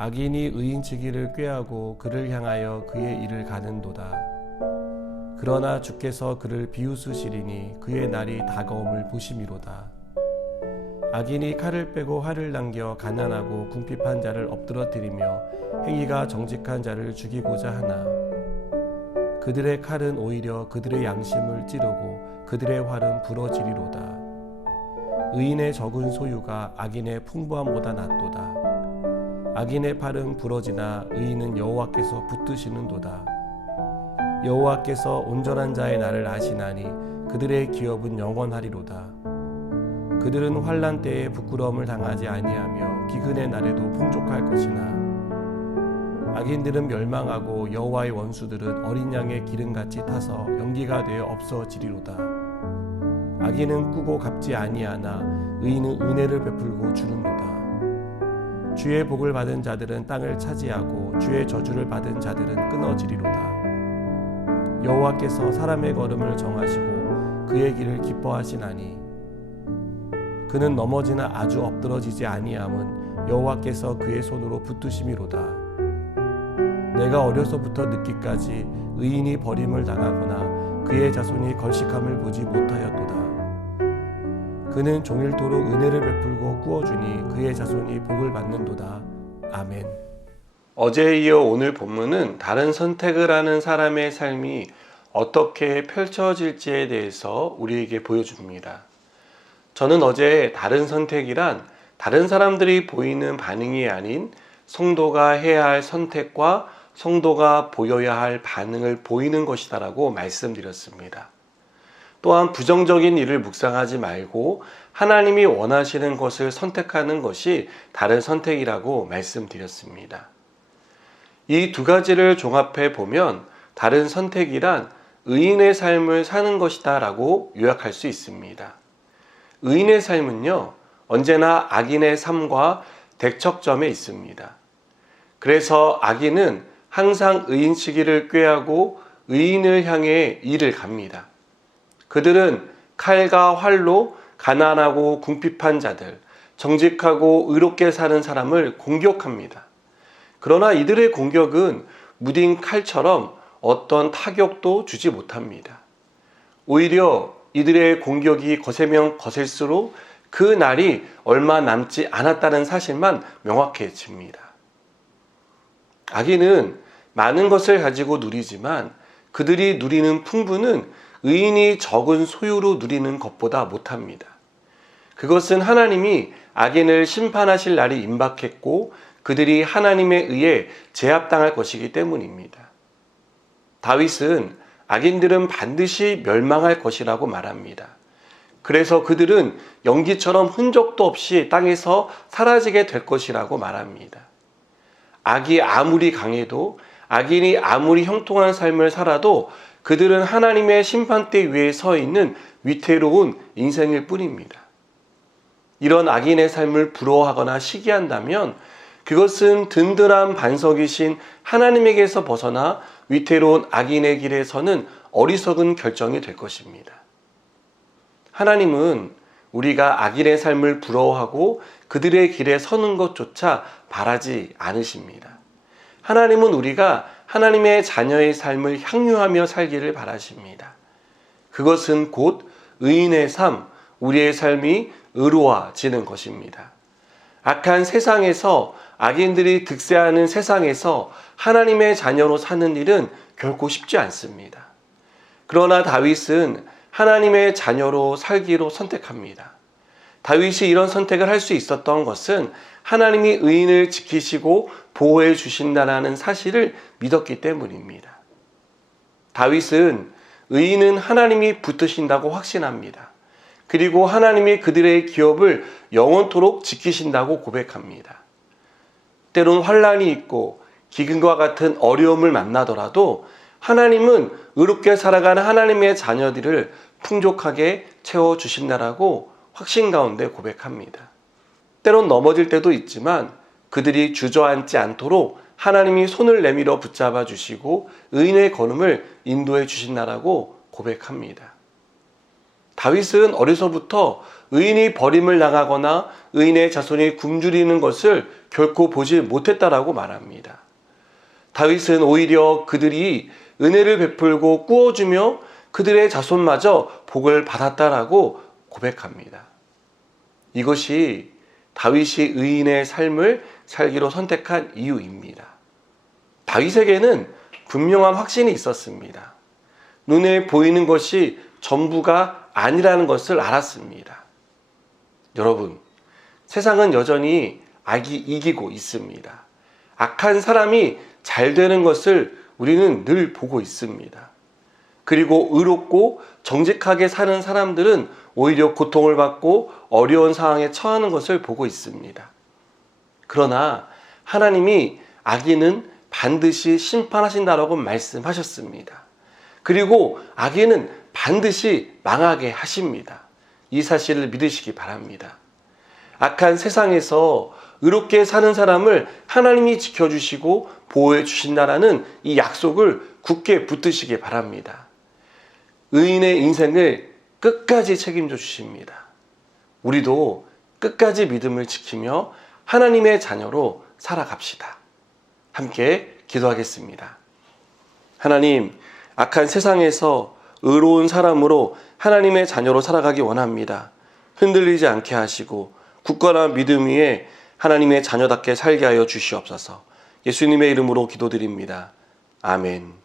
악인이 의인치기를 꾀하고 그를 향하여 그의 일을 가는도다. 그러나 주께서 그를 비웃으시리니 그의 날이 다가옴을 보심이로다. 악인이 칼을 빼고 활을 당겨 가난하고 궁핍한 자를 엎드러뜨리며 행위가 정직한 자를 죽이고자 하나 그들의 칼은 오히려 그들의 양심을 찌르고 그들의 활은 부러지리로다. 의인의 적은 소유가 악인의 풍부함보다 낫도다. 악인의 팔은 부러지나 의인은 여호와께서 붙드시는도다. 여호와께서 온전한 자의 날을 아시나니 그들의 기업은 영원하리로다. 그들은 환난 때에 부끄러움을 당하지 아니하며 기근의 날에도 풍족할 것이나 악인들은 멸망하고 여호와의 원수들은 어린 양의 기름같이 타서 연기가 되어 없어지리로다. 악인은 꾸고 갚지 아니하나 의인은 은혜를 베풀고 주는도다. 주의 복을 받은 자들은 땅을 차지하고 주의 저주를 받은 자들은 끊어지리로다. 여호와께서 사람의 걸음을 정하시고 그의 길을 기뻐하시나니 그는 넘어지나 아주 엎드러지지 아니함은 여호와께서 그의 손으로 붙드심이로다. 내가 어려서부터 늙기까지 의인이 버림을 당하거나 그의 자손이 걸식함을 보지 못하였도다. 그는 종일토록 은혜를 베풀고 꾸어주니 그의 자손이 복을 받는도다. 아멘. 어제에 이어 오늘 본문은 다른 선택을 하는 사람의 삶이 어떻게 펼쳐질지에 대해서 우리에게 보여줍니다. 저는 어제 다른 선택이란 다른 사람들이 보이는 반응이 아닌 성도가 해야 할 선택과 성도가 보여야 할 반응을 보이는 것이다라고 말씀드렸습니다. 또한 부정적인 일을 묵상하지 말고 하나님이 원하시는 것을 선택하는 것이 다른 선택이라고 말씀드렸습니다. 이 두 가지를 종합해 보면 다른 선택이란 의인의 삶을 사는 것이다 라고 요약할 수 있습니다. 의인의 삶은요, 언제나 악인의 삶과 대척점에 있습니다. 그래서 악인은 항상 의인치기를 꾀하고 의인을 향해 일을 갑니다. 그들은 칼과 활로 가난하고 궁핍한 자들, 정직하고 의롭게 사는 사람을 공격합니다. 그러나 이들의 공격은 무딘 칼처럼 어떤 타격도 주지 못합니다. 오히려 이들의 공격이 거세면 거셀수록 그 날이 얼마 남지 않았다는 사실만 명확해집니다. 악인은 많은 것을 가지고 누리지만 그들이 누리는 풍부는 의인이 적은 소유로 누리는 것보다 못합니다. 그것은 하나님이 악인을 심판하실 날이 임박했고 그들이 하나님에 의해 제압당할 것이기 때문입니다. 다윗은 악인들은 반드시 멸망할 것이라고 말합니다. 그래서 그들은 연기처럼 흔적도 없이 땅에서 사라지게 될 것이라고 말합니다. 악이 아무리 강해도 악인이 아무리 형통한 삶을 살아도 그들은 하나님의 심판대 위에 서 있는 위태로운 인생일 뿐입니다. 이런 악인의 삶을 부러워하거나 시기한다면 그것은 든든한 반석이신 하나님에게서 벗어나 위태로운 악인의 길에 서는 어리석은 결정이 될 것입니다. 하나님은 우리가 악인의 삶을 부러워하고 그들의 길에 서는 것조차 바라지 않으십니다. 하나님은 우리가 하나님의 자녀의 삶을 향유하며 살기를 바라십니다. 그것은 곧 의인의 삶, 우리의 삶이 의로워지는 것입니다. 악한 세상에서 악인들이 득세하는 세상에서 하나님의 자녀로 사는 일은 결코 쉽지 않습니다. 그러나 다윗은 하나님의 자녀로 살기로 선택합니다. 다윗이 이런 선택을 할 수 있었던 것은 하나님이 의인을 지키시고 보호해 주신다는 사실을 믿었기 때문입니다. 다윗은 의인은 하나님이 붙드신다고 확신합니다. 그리고 하나님이 그들의 기업을 영원토록 지키신다고 고백합니다. 때론 환난이 있고 기근과 같은 어려움을 만나더라도 하나님은 의롭게 살아가는 하나님의 자녀들을 풍족하게 채워주신다라고 확신 가운데 고백합니다. 때론 넘어질 때도 있지만 그들이 주저앉지 않도록 하나님이 손을 내밀어 붙잡아 주시고 의인의 걸음을 인도해 주신다라고 고백합니다. 다윗은 어려서부터 의인이 버림을 당하거나 의인의 자손이 굶주리는 것을 결코 보지 못했다라고 말합니다. 다윗은 오히려 그들이 은혜를 베풀고 꾸어주며 그들의 자손마저 복을 받았다라고 고백합니다. 이것이 다윗이 의인의 삶을 살기로 선택한 이유입니다. 다윗에게는 분명한 확신이 있었습니다. 눈에 보이는 것이 전부가 아니라는 것을 알았습니다. 여러분, 세상은 여전히 악이 이기고 있습니다. 악한 사람이 잘 되는 것을 우리는 늘 보고 있습니다. 그리고 의롭고 정직하게 사는 사람들은 오히려 고통을 받고 어려운 상황에 처하는 것을 보고 있습니다. 그러나 하나님이 악인은 반드시 심판하신다라고 말씀하셨습니다. 그리고 악인은 반드시 망하게 하십니다. 이 사실을 믿으시기 바랍니다. 악한 세상에서 의롭게 사는 사람을 하나님이 지켜주시고 보호해 주신다라는 이 약속을 굳게 붙드시기 바랍니다. 의인의 인생을 끝까지 책임져 주십니다. 우리도 끝까지 믿음을 지키며 하나님의 자녀로 살아갑시다. 함께 기도하겠습니다. 하나님, 악한 세상에서 의로운 사람으로 하나님의 자녀로 살아가기 원합니다. 흔들리지 않게 하시고 굳건한 믿음 위에 하나님의 자녀답게 살게 하여 주시옵소서. 예수님의 이름으로 기도드립니다. 아멘.